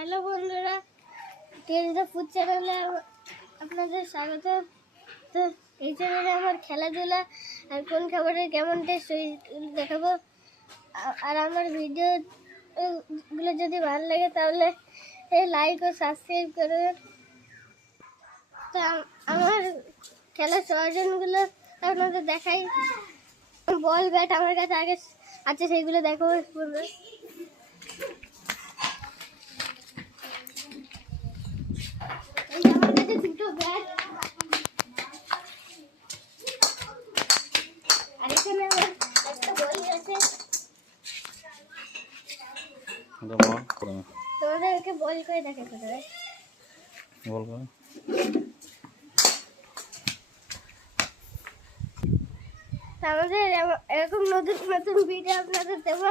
Hello বন্ধুরা, test the food চ্যানেলে আপনাদের স্বাগত। তো এই চ্যানেলে আমার খেলাধুলা আর কোন খাবারের কেমন টেস্ট দেখাবো। আর আমার ভিডিওগুলো যদি ভালো লাগে তাহলে লাইক ও সাবস্ক্রাইব করবেন। তো আমার খেলার সরঞ্জামগুলো আপনাদের দেখাই। বল ব্যাট আমার কাছে আগে আছে, সেইগুলো দেখো বন্ধুরা। আমার কাছে দুটো ব্যাট আর এখানে আমার একটা বল আছে। তোমাদেরকে বল করে দেখাতে হবে। বল করে আমাদের এরকম নতুন নতুন ভিডিও আপনাদের দেবো।